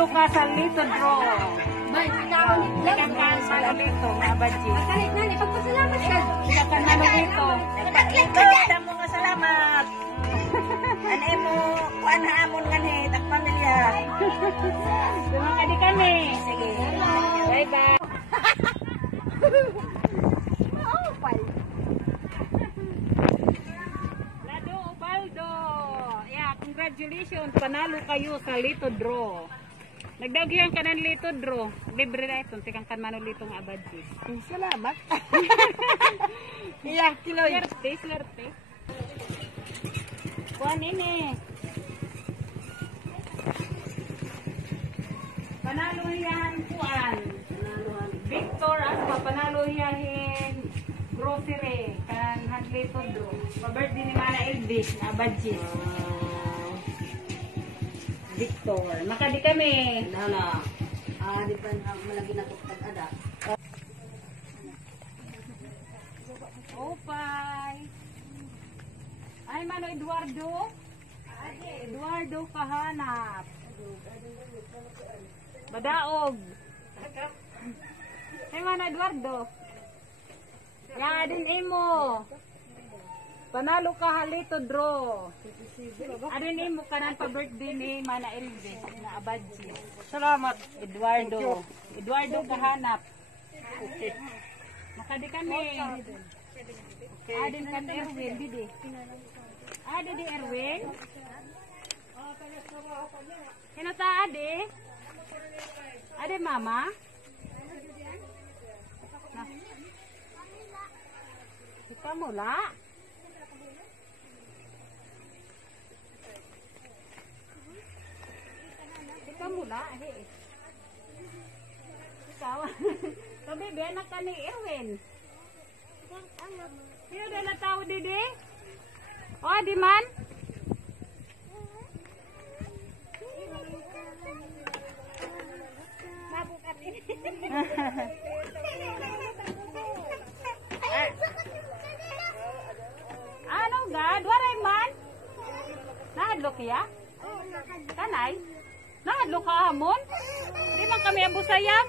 Panalo ka sa Lito Draw. Bay, ikaw ni Ikan ka sa Lito, mga badji. Kalit na ni pagpasalamat ka. Ikan ka na Lito. Damo nga salamat. Ano mo, kuan na amon nga ni tak pamilya. Dumang ka di kami. Sige. Bye-bye. Lado Ubaldo. Yeah, congratulations. Panalo kayo sa Lito Draw. Nagdagihan ka ng Lito Draw. Libre na ito. Tikang kan manulitong abadjis. Salamat. Iya, kiloy. Swerte, swerte. Kuan ini. Panalo yan kuan. Victor Asma, panalo yahin grocery kan hadli todo. Pa-birthday ni Mana Elvis na budget. Victor, makadi kami. Nana. Di pa na malagi na tukad ada. Opay. Ay Mano Eduardo. Eduardo kahanap. Badaog. Hey Mano Eduardo. Ya din imo. Panalo ka halito draw. Adin imo kanan pa birthday ni Mana Elvis na abadji. Salamat. Eduardo. Eduardo kahanap. Okay. Makadi kami. Okay. Adin kan Erwin didi. Ada di Erwin. Kino ta ade? Ade mama? Nah. Kita mula. Kita mula, ade. Ikaw. Sabi, anak ka ni Erwin. Sino na tao didi? Oh, di man? Nabukat ini. Ano ga? Dwaray man? Nahadlok ya? Kanay? Nahadlok ka hamon? Di man kami abusayang?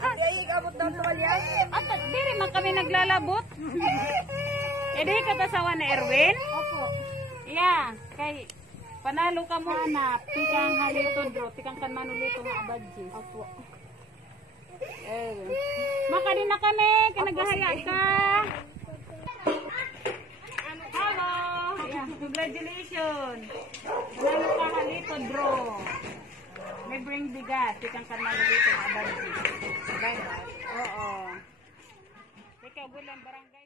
Ay, kabot daw tuwalya. At diri man kami naglalabot? E di katasawa na Erwin? Opo. Yeah, kay panalo ka mo anak, tikang halito dro, tikang kan manulito nga abadji. Opo. Makadi na kami, kinagahaya ka. Hello. Yeah, congratulations. Panalo ka halito dro. May bring bigas, tikang kan manulito nga abadji. Bye bye. Oo. Ikaw bulan barangay.